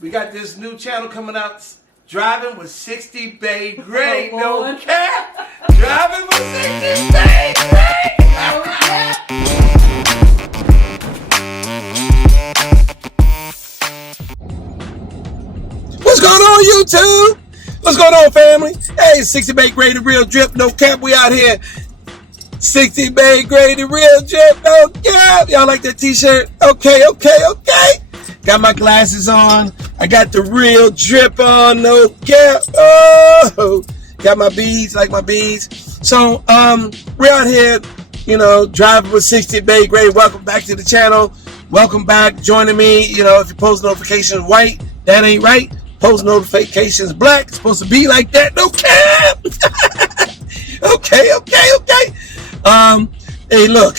We got this new channel coming out, Driving with 60BaeGrey. Oh, no cap. Driving with 60BaeGrey. Oh, yeah. What's going on, YouTube? What's going on, family? Hey, 60BaeGrey, the real drip, no cap. We out here. 60BaeGrey, the real drip, no cap. Y'all like that t-shirt? Okay. Got my glasses on. I got the real drip on, no cap. Oh, got my beads, like my beads. So, we're out here, you know, driving with 60BaeGrey. Welcome back to the channel. Welcome back, joining me. You know, if your post notifications white, that ain't right. Post notifications black. It's supposed to be like that, no cap. Okay. Hey, look,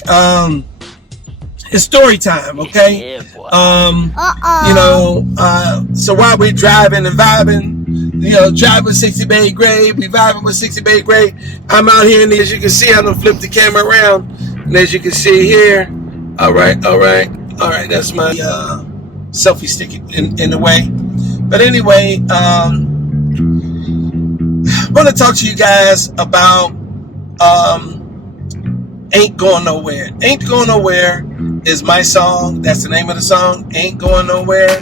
it's story time, okay? Yeah, boy. You know, so while we're driving and vibing, you know, driving with 60BaeGrey, we vibing with 60BaeGrey. I'm out here, and as you can see, I'm gonna flip the camera around, and as you can see here, all right, that's my selfie stick in the way. But anyway, I want to talk to you guys about Ain't Going Nowhere. Ain't Going Nowhere is my song. That's the name of the song, Ain't Going Nowhere.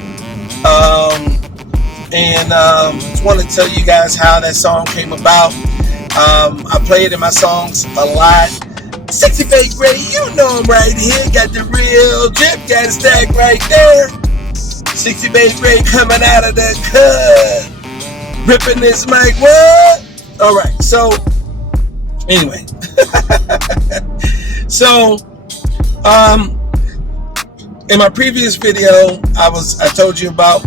Just want to tell you guys how that song came about. I play it in my songs a lot. 60BaeGrey, you know I'm right here. Got the real drip, got it stacked right there. 60BaeGrey coming out of the cut, ripping this mic. What? All right. So anyway, so in my previous video, I told you about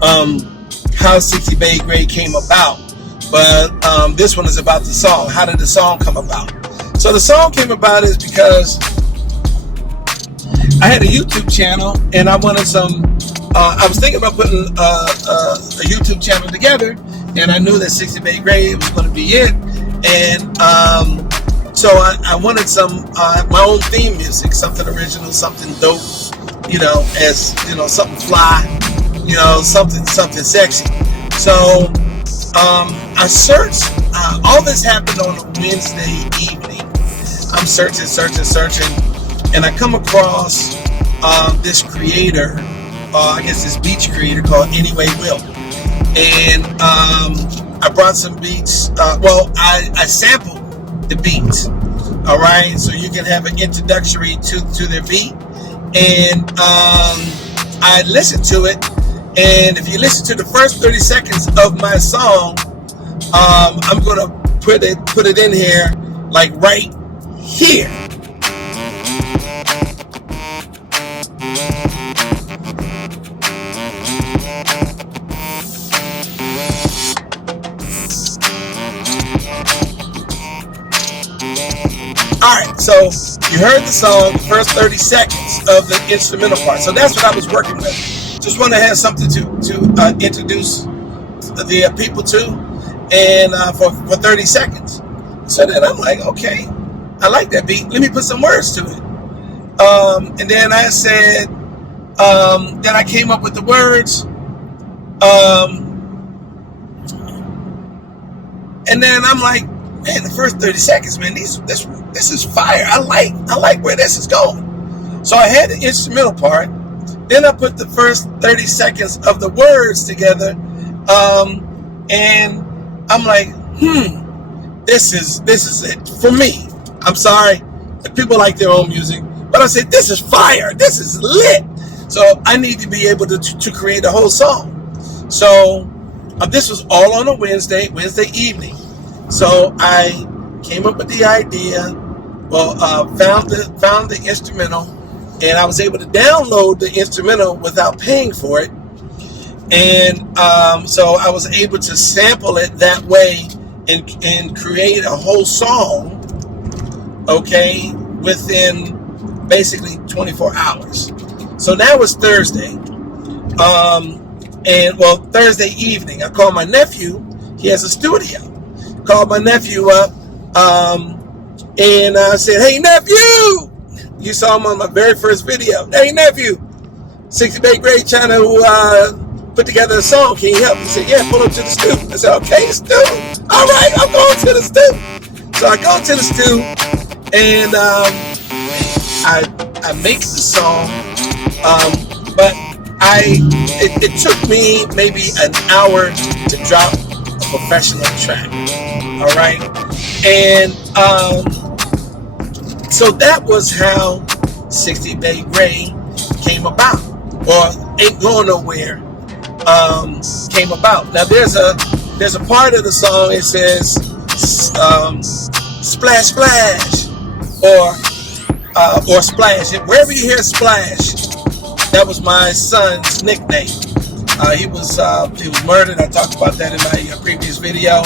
how 60BaeGrey came about, but this one is about the song. How did the song come about? So the song came about is because I had a YouTube channel, and I wanted some. I was thinking about putting a YouTube channel together, and I knew that 60BaeGrey was going to be it. And so I wanted some my own theme music, something original, something dope, you know, as you know, something fly, you know, something sexy. So I searched. All this happened on a Wednesday evening. I'm searching, and I come across this creator, I guess this beach creator called Anyway Will, and I brought some beats. I sampled the beats. All right, so you can have an introductory to their beat, and I listened to it. And if you listen to the first 30 seconds of my song, I'm gonna put it in here, like right here. Alright, so you heard the song, the first 30 seconds of the instrumental part. So that's what I was working with. Just want to have something to introduce the people to, and for 30 seconds. So then I'm like, okay, I like that beat. Let me put some words to it. And then I said, then I came up with the words. And then I'm like, man, the first 30 seconds, man, this is fire. I like where this is going. So I had the instrumental part. Then I put the first 30 seconds of the words together. And I'm like, this is it for me. I'm sorry if people like their own music, but I said, this is fire. This is lit. So I need to be able to create a whole song. So this was all on a Wednesday evening. So I came up with the idea, found the instrumental, and I was able to download the instrumental without paying for it. And so I was able to sample it that way and create a whole song, okay, within basically 24 hours. So now it's Thursday. Thursday evening, I called my nephew. He has a studio. Called my nephew up, and I said, hey nephew, you saw him on my very first video. Hey nephew, 60BaeGrey trying to put together a song. Can you help? He said, yeah, pull up to the stoop. I said, okay, stoop. All right, I'm going to the stoop. So I go to the stoop, and I make the song, but it took me maybe an hour to drop a professional track. All right, and so that was how 60BaeGrey came about, or Ain't Going Nowhere came about. Now there's a part of the song, it says splash splash, or splash. Wherever you hear splash, that was my son's nickname. He was murdered. I talked about that in my previous video.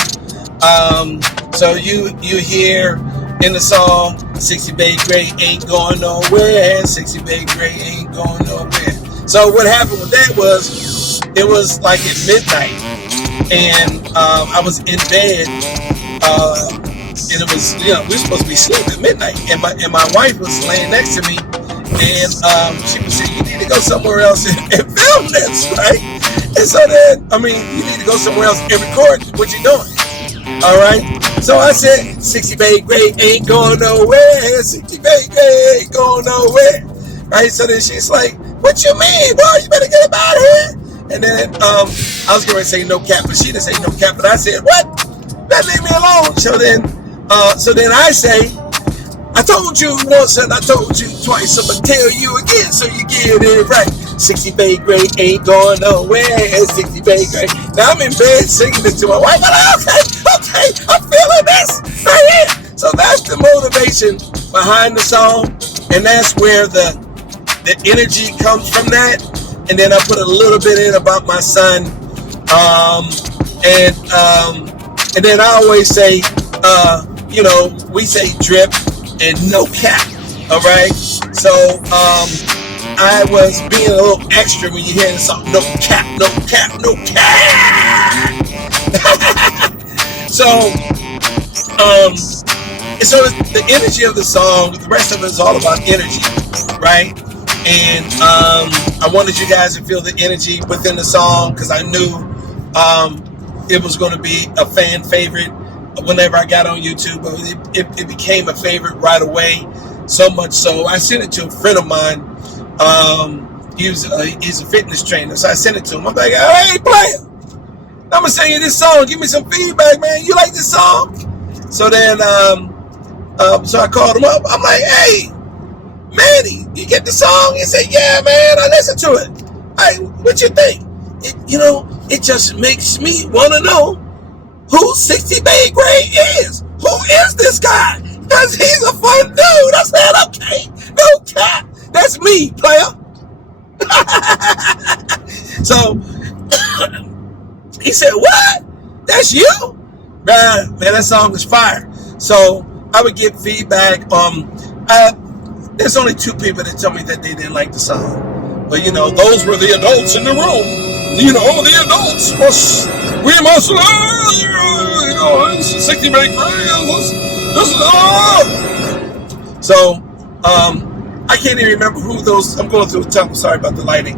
So you hear in the song, 60BaeGrey ain't going nowhere, 60BaeGrey ain't going nowhere. So what happened with that was, it was like at midnight, and I was in bed, and it was, we were supposed to be asleep at midnight, and my wife was laying next to me, and she was saying, you need to go somewhere else and film this, right? And so then, you need to go somewhere else and record what you're doing. All right. So I said, 60BaeGrey ain't going nowhere. 60BaeGrey ain't going nowhere. Right. So then she's like, what you mean, boy? You better get up out of here. And then I was going to say no cap, but she didn't say no cap. But I said, what? Better leave me alone. So then I say, I told you once and I told you twice. I'm going to tell you again so you get it right. 60BaeGrey ain't going nowhere. 60BaeGrey. Now I'm in bed singing this to my wife. I'm like, okay, I'm feeling this right here. So that's the motivation behind the song, and that's where the energy comes from that. And then I put a little bit in about my son, and then I always say, we say drip and no cap. All right, so I was being a little extra when you hear the song, no cap, no cap, no cap. So the energy of the song, the rest of it is all about energy, right? And I wanted you guys to feel the energy within the song, because I knew it was going to be a fan favorite whenever I got on YouTube. It became a favorite right away, so much so I sent it to a friend of mine. He's a fitness trainer, so I sent it to him. I'm like, hey, player, I'm gonna sing you this song. Give me some feedback, man. You like this song? So then, so I called him up. I'm like, hey, Manny, you get the song? He said, yeah, man, I listened to it. Hey, what you think? It just makes me want to know who 60BaeGrey is. Who is this guy? Because he's a fun dude. I said, okay, no cap. That's me, player. So he said, what? That's you? Man, that song is fire. So I would get feedback. There's only 2 people that tell me that they didn't like the song. But, those were the adults in the room. The adults we must learn. 60BaeGrey. So, I can't even remember who those, I'm going through a tunnel, sorry about the lighting.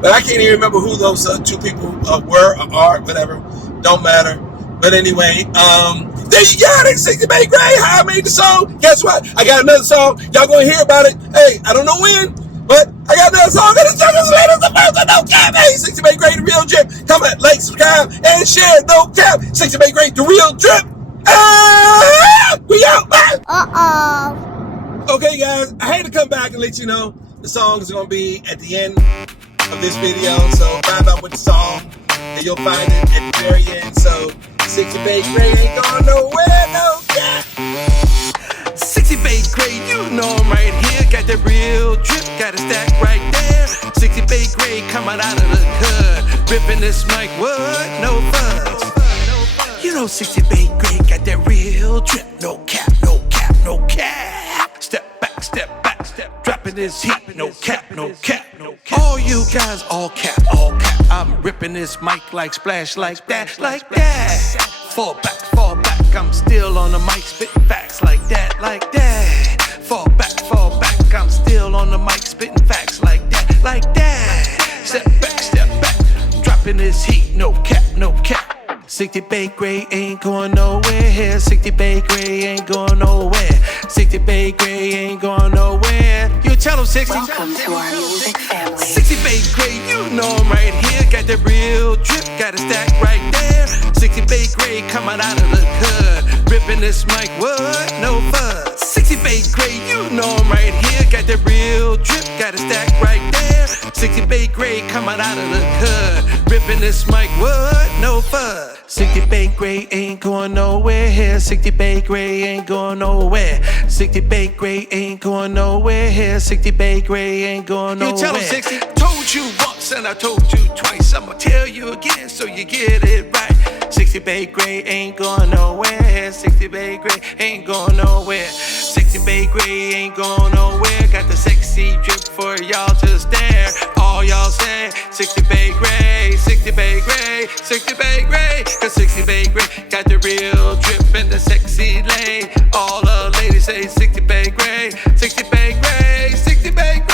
But I can't even remember who those 2 people were or are, whatever. Don't matter. But anyway, there you got it, 60BaeGrey, how I made the song. Guess what? I got another song. Y'all gonna hear about it. Hey, I don't know when, but I got another song. And it's just as late as the first. No cap. Hey, 60BaeGrey, the real drip. Comment, like, subscribe, and share. No cap. 60BaeGrey, the real drip. We out. Bye. Okay, guys, I had to come back and let you know the song is gonna be at the end of this video. So find out what the song, and you'll find it at the very end. So 60BaeGrey ain't going nowhere, no cap. 60BaeGrey, you know I'm right here. Got the real drip, got a stack right there. 60BaeGrey coming out of the hood, ripping this mic, what? No fuzz. 60BaeGrey got that real drip, no cap, no cap, no cap. Step back, step back, step, dropping this heat, no cap, no cap, no cap. All you guys, all cap, all cap. I'm ripping this mic like splash, like that, like that. Fall back, I'm still on the mic, spitting facts like that, like that. Fall back, I'm still on the mic, spitting facts like that. like that. Step back, dropping this heat, no cap, no cap. 60BaeGrey ain't going nowhere here. 60BaeGrey ain't going nowhere. 60BaeGrey ain't going nowhere. You tell them 60. Welcome to our music family. 60BaeGrey, you know I'm right here. Got the real drip, got a stack right there. 60BaeGrey coming out of the hood, ripping this mic, what? No fuzz. 60BaeGrey, you know I'm right here. Got the real drip, got a stack right there. 60BaeGrey coming out of the hood, ripping this mic, what? No fuzz. 60BaeGrey ain't going nowhere here. 60BaeGrey ain't going nowhere. 60BaeGrey ain't going nowhere here. 60BaeGrey ain't going nowhere. You tell them 60. Told you once and I told you twice. I'ma tell you again so you get it right. 60BaeGrey ain't going nowhere. 60BaeGrey ain't going nowhere. 60BaeGrey ain't going nowhere. Got the sexy drip for y'all to stare. All y'all say 60BaeGrey, 60BaeGrey, 60BaeGrey. Cause 60BaeGrey got the real drip in the sexy lane. All the ladies say 60BaeGrey, 60BaeGrey, 60BaeGrey.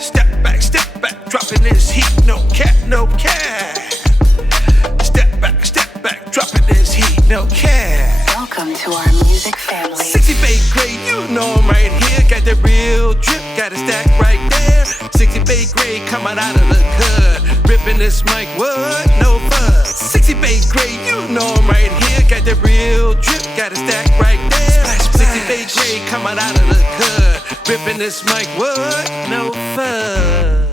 Step back, dropping this heat, no cap, no cap. Step back, dropping this heat, no cap. Welcome to our music family. 60BaeGrey, you know I'm right here. Got the real drip, got a stack right there. 60BaeGrey coming out of the hood, ripping this mic, what? No fuzz. 60BaeGrey, you know I'm right here. Got the real drip, got a stack right there. 60BaeGrey coming out of the hood, ripping this mic, what? No fuzz.